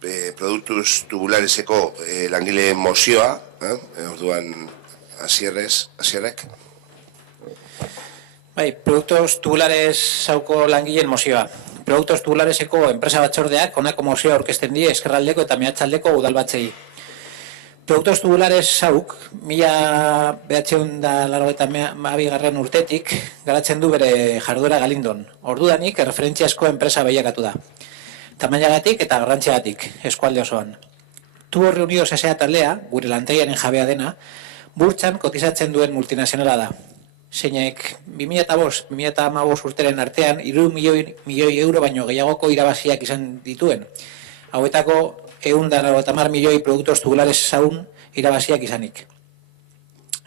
produktuz tubulareseko langile mozioa, orduan Asierrek. Bai, produktos tubulares sauko langileen mozioa. Produktos tubulareseko enpresa batzordeak honako mozioa aurkezten die Ezkerraldeko eta Meatzaldeko udalbatzei. Produktos tubulares sauk, 1982 urtetik garatzen du bere jarduera Galindon. Ordudanik erreferentziazko enpresa behiakatu da. Tamainagatik eta garrantziagatik, eskualde osoan. Tubos Reunidos S.A. taldea, gure lantegiaren jabea dena, burtsan kotizatzen duen multinazionala da. Zeinek 2005-2015 urteren artean 3 milioi euro baino gehiagoko irabaziak izan dituen. Hauetako 190 milioi produktos tubulares zaun irabaziak izanik.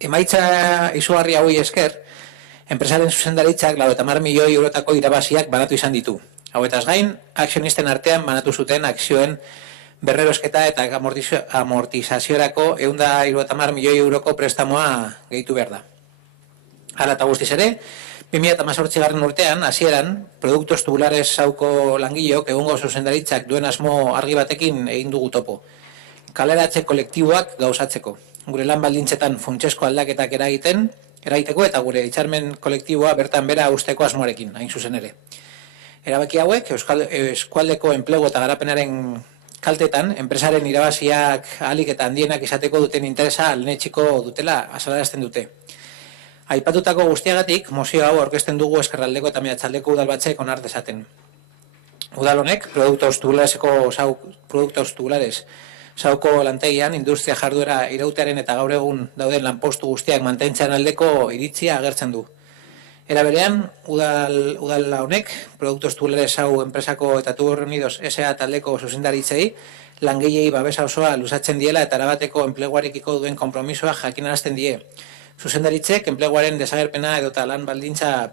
Emaitza izugarri hauei esker, enpresaren zuzendaritzak 90 milioi eurotako irabaziak banatu izan ditu. Hauetaz gain, akzionisten artean banatu zuten akzioen berrerosketa eta amortizaziorako 190 milioi euroko prestamoa gehitu behar da. Hala eta guztiz ere, 2018 urtean, hasieran, produktos tubulares sauko langileok egungo zuzendaritzak duen asmo argi batekin egin dugu topo. Kaleratze kolektiboak gauzatzeko. Gure lan baldintzetan funtsezko aldaketak eragiteko eta gure hitzarmen kolektiboa bertan bera usteko asmoarekin, hain zuzen ere. Erabaki hauek, eskualdeko enplegu eta garapenaren kaltetan, enpresaren irabaziak ahalik eta handienak izateko duten interesa lehenetsiko dutela azalarazten dute. Aipatutako guztiagatik, mozio hau aurkezten dugu Ezkerraldeko eta Meatzaldeko udalbatzek onar dezaten. Udal honek, produktos tubulares sauko lantegian, industria jarduera irautearen eta gaur egun dauden lanpostu guztiak mantentzen aldeko iritzia agertzen du. Era berean, udal honek, produktos tubulares sau enpresako eta Tubos Reunidos S.A. taldeko zuzendaritzei, langilei babesa osoa luzatzen diela eta erabateko enpleguarekiko duen konpromisoa jakinarazten die. Zuzendaritzek enpleguaren desagerpena edota lan baldintzen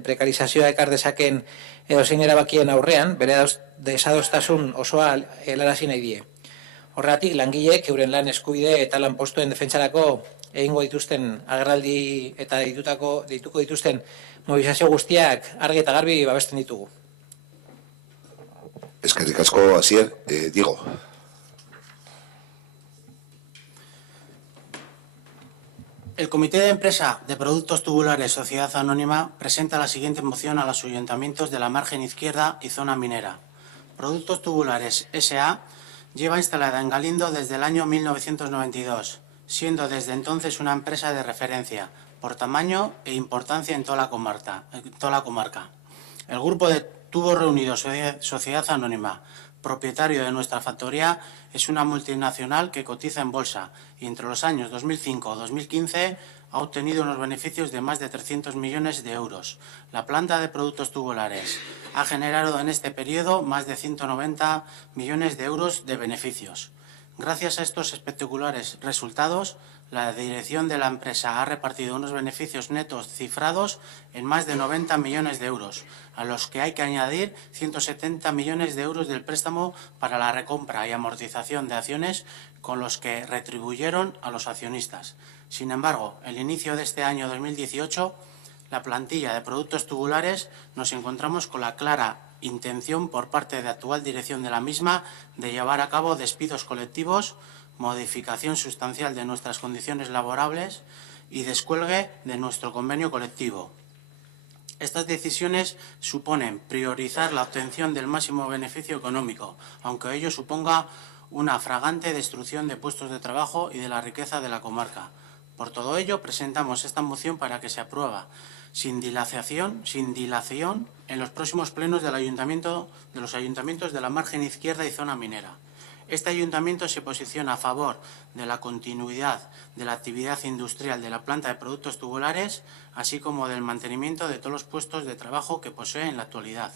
prekarizazioa ekar dezaken edozein erabakien aurrean, bere desadostasun osoa helarazi nahi die. Horregatik, langileek euren lan eskubide eta lan postuen defentsarako egingo dituzten agerraldi eta deituko dituzten mobilizazio guztiak argi eta garbi babesten ditugu. Eskerrik asko, Asier. Diego. El Comité de Empresa de Productos Tubulares Sociedad Anónima presenta la siguiente moción a los ayuntamientos de la margen izquierda y zona minera. Productos Tubulares S.A. lleva instalada en Galindo desde el año 1992, siendo desde entonces una empresa de referencia por tamaño e importancia en toda la comarca. El grupo de Tubos Reunidos Sociedad Anónima, propietario de nuestra factoría, es una multinacional que cotiza en bolsa y entre los años 2005-2015 ha obtenido unos beneficios de más de 300 millones de euros. La planta de productos tubulares ha generado en este periodo más de 190 millones de euros de beneficios. Gracias a estos espectaculares resultados, la dirección de la empresa ha repartido unos beneficios netos cifrados en más de 90 millones de euros, a los que hay que añadir 170 millones de euros del préstamo para la recompra y amortización de acciones con los que retribuyeron a los accionistas. Sin embargo, el inicio de este año 2018, la plantilla de productos tubulares nos encontramos con la clara intención por parte de la actual dirección de la misma de llevar a cabo despidos colectivos, modificación sustancial de nuestras condiciones laborables y descuelgue de nuestro convenio colectivo. Estas decisiones suponen priorizar la obtención del máximo beneficio económico, aunque ello suponga una fragante destrucción de puestos de trabajo y de la riqueza de la comarca. Por todo ello, presentamos esta moción para que se apruebe sin dilación en los próximos plenos de los ayuntamientos de la margen izquierda y zona minera. Este ayuntamiento se posiciona a favor de la continuidad de la actividad industrial de la planta de productos tubulares, así como del mantenimiento de todos los puestos de trabajo que posee en la actualidad.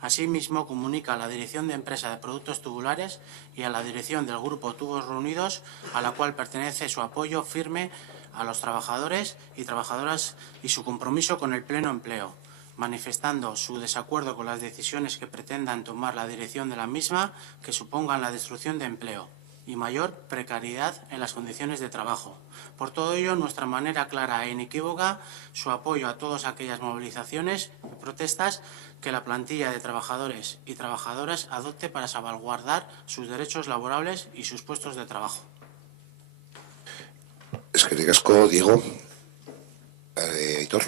Asimismo, comunica a la Dirección de Empresa de Productos Tubulares y a la Dirección del Grupo Tubos Reunidos, a la cual pertenece su apoyo firme a los trabajadores y trabajadoras y su compromiso con el pleno empleo, manifestando su desacuerdo con las decisiones que pretendan tomar la dirección de la misma que supongan la destrucción de empleo. y mayor precariedad en las condiciones de trabajo. Por todo ello, nuestra manera clara e inequívoca, su apoyo a todas aquellas movilizaciones y protestas que la plantilla de trabajadores y trabajadoras adopte para salvaguardar sus derechos laborables y sus puestos de trabajo. Eskerrik asko, Diego. Aitor.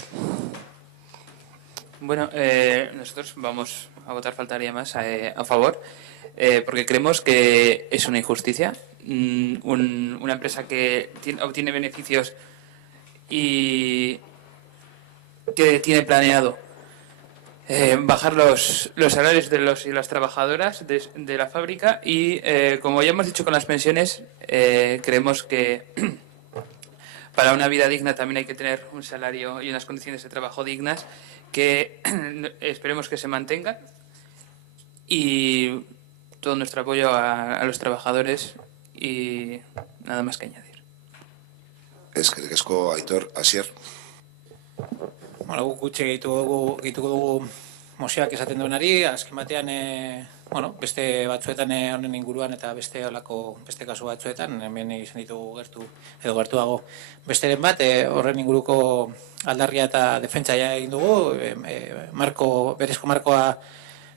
Bueno, nosotros vamos a votar, faltaría más, a favor, porque creemos que es una injusticia. Una empresa que obtiene beneficios y que tiene planeado bajar los salarios de los y las trabajadoras de la fábrica y, como ya hemos dicho con las pensiones, creemos que para una vida digna también hay que tener un salario y unas condiciones de trabajo dignas que esperemos que se mantengan, y todo nuestro apoyo a los trabajadores y nada más que añadir. Eskerrik asko, Aitor. Asier. Bueno, guk gutxi gehituko dugu mozioak esaten duenari, azken batean, beste batzuetan honen inguruan eta beste kasu batzuetan, hemen izan ditugu gertuago besteren bat, horren inguruko aldarria eta defentsa egin dugu, berezko markoa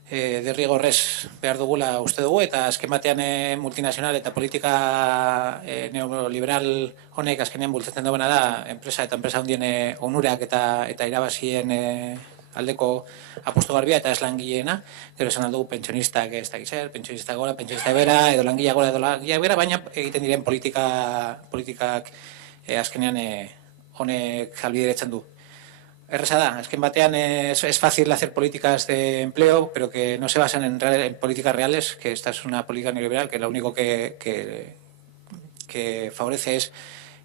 derrigorrez behar dugula uste dugu, eta azken batean multinazional eta politika neoliberal honek azkenean bultzatzen duena da enpresa handien onurak eta irabazien aldeko aposto garbia eta ez langileena. Gero esan aldugu pentsionistak ez dakiz zer, pentsionista gora, pentsionista bera, edo langilea gora, edo langilea bera, baina egiten diren politikak azkenean honek albideretzen du. Erresa da, azken batean es fácil hacer políticas de empleo, pero que no se basan en políticas reales, que esta es una política neoliberal, que lo único que favorece es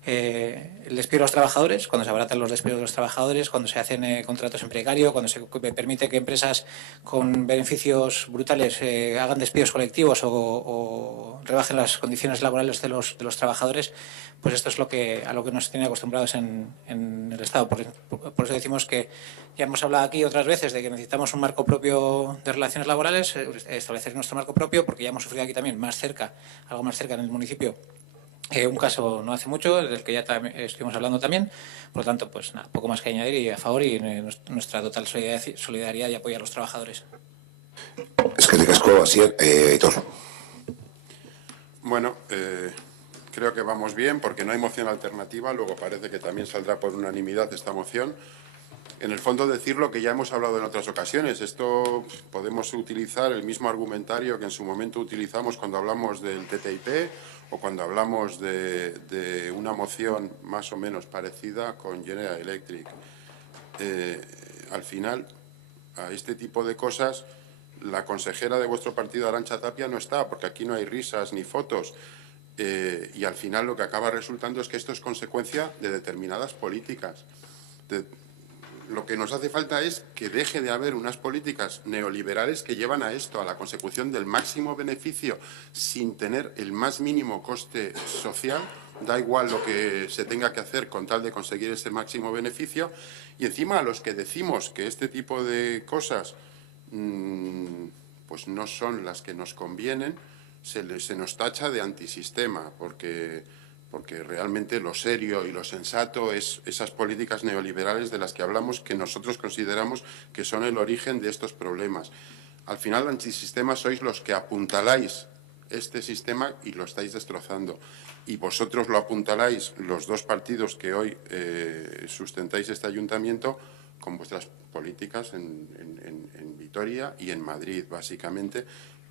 el despido de los trabajadores, cuando se abaratan los despidos de los trabajadores, cuando se hacen contratos en precario, cuando se permite que empresas con beneficios brutales hagan despidos colectivos o rebajen las condiciones laborales de los trabajadores, pues esto es a lo que nos tienen acostumbrados en el Estado. Por eso decimos que ya hemos hablado aquí otras veces de que necesitamos un marco propio de relaciones laborales, establecer nuestro marco propio, porque ya hemos sufrido aquí también algo más cerca en el municipio, un caso no hace mucho, del que ya estuvimos hablando también. Por lo tanto, pues nada, poco más que añadir y a favor, y nuestra total solidaridad y apoyo a los trabajadores. Eskerrik asko, Asier. Aitor. Bueno, creo que vamos bien porque no hay moción alternativa, luego parece que también saldrá por unanimidad esta moción. En el fondo, decir lo que ya hemos hablado en otras ocasiones. Esto podemos utilizar el mismo argumentario que en su momento utilizamos cuando hablamos del TTIP o cuando hablamos de una moción más o menos parecida con General Electric. Al final, a este tipo de cosas, la consejera de vuestro partido, Arantxa Tapia, no está, porque aquí no hay risas ni fotos. Y al final lo que acaba resultando es que esto es consecuencia de determinadas políticas. Lo que nos hace falta es que deje de haber unas políticas neoliberales que llevan a esto, a la consecución del máximo beneficio sin tener el más mínimo coste social. Da igual lo que se tenga que hacer con tal de conseguir ese máximo beneficio. Y encima a los que decimos que este tipo de cosas pues no son las que nos convienen, se nos tacha de antisistema, porque realmente lo serio y lo sensato es esas políticas neoliberales de las que hablamos, que nosotros consideramos que son el origen de estos problemas. Al final, antisistema sois los que apuntaláis este sistema y lo estáis destrozando. Y vosotros lo apuntaláis, los dos partidos que hoy sustentáis este ayuntamiento, con vuestras políticas en Vitoria y en Madrid, básicamente,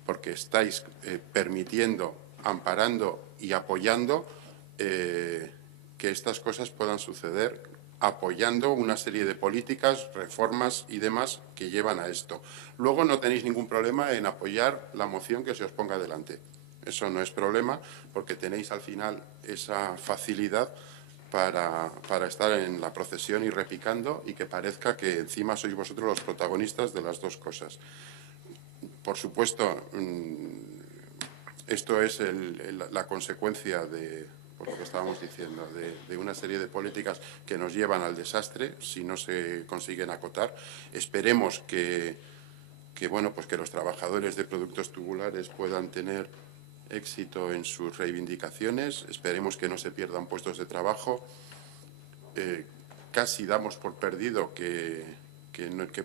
porque estáis permitiendo, amparando y apoyando que estas cosas puedan suceder, apoyando una serie de políticas, reformas y demás que llevan a esto. Luego no tenéis ningún problema en apoyar la moción que se os ponga delante. Eso no es problema, porque tenéis al final esa facilidad para estar en la procesión y repicando, y que parezca que encima sois vosotros los protagonistas de las dos cosas. Por supuesto, esto es la consecuencia por lo que estábamos diciendo, de una serie de políticas que nos llevan al desastre si no se consiguen acotar. Esperemos que los trabajadores de productos tubulares puedan tener éxito en sus reivindicaciones. Esperemos que no se pierdan puestos de trabajo. Casi damos por perdido que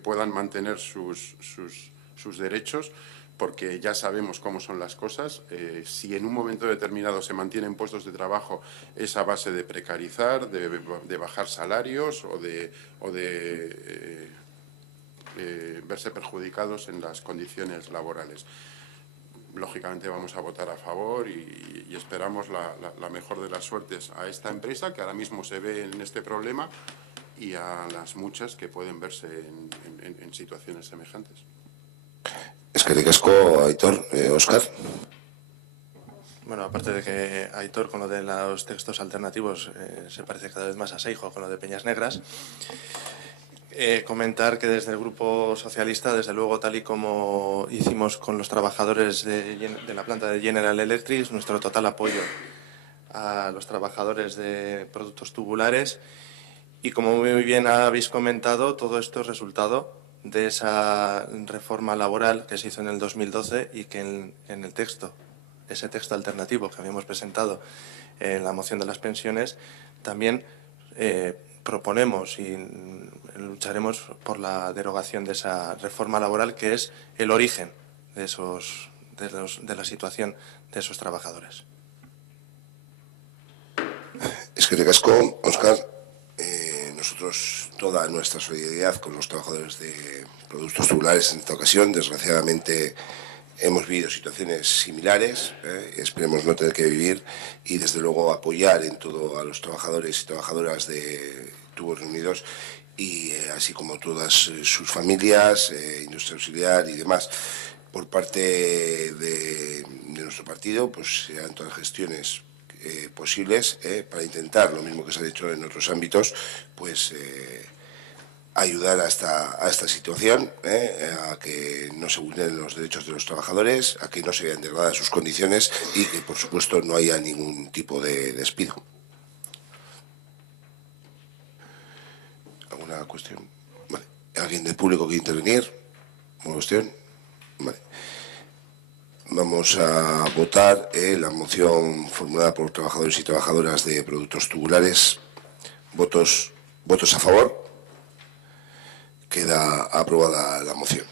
puedan mantener sus derechos, porque ya sabemos cómo son las cosas. Si en un momento determinado se mantienen puestos de trabajo, es a base de precarizar, de bajar salarios o de verse perjudicados en las condiciones laborales. Lógicamente vamos a votar a favor y esperamos la mejor de las suertes a esta empresa que ahora mismo se ve en este problema y a las muchas que pueden verse en situaciones semejantes. Eskerrik asko, Aitor. Óscar. Bueno, aparte de que Aitor con lo de los textos alternativos se parece cada vez más a Seijo con lo de Peñas Negras, comentar que desde el Grupo Socialista, desde luego, tal y como hicimos con los trabajadores de la planta de General Electric, nuestro total apoyo a los trabajadores de productos tubulares. Y como muy bien habéis comentado, todo esto es resultado de esa reforma laboral que se hizo en el 2012 y que en el texto, ese texto alternativo que habíamos presentado en la moción de las pensiones, también proponemos y lucharemos por la derogación de esa reforma laboral, que es el origen de la situación de esos trabajadores. Eskerrik asko, Óscar. Nosotros, toda nuestra solidaridad con los trabajadores de productos tubulares en esta ocasión. Desgraciadamente hemos vivido situaciones similares, esperemos no tener que vivir, y desde luego apoyar en todo a los trabajadores y trabajadoras de Tubos Reunidos, y así como todas sus familias, Industria Auxiliar y demás. Por parte de nuestro partido, pues se dan todas las gestiones posibles para intentar, lo mismo que se ha hecho en otros ámbitos, pues ayudar a esta situación, a que no se vulneren los derechos de los trabajadores, a que no se vean degradadas sus condiciones y que, por supuesto, no haya ningún tipo de despido. ¿Alguna cuestión? Vale. ¿Alguien del público quiere intervenir? ¿Alguna cuestión? Vale. Vamos a votar la moción formulada por trabajadores y trabajadoras de productos tubulares. ¿Votos a favor? Queda aprobada la moción.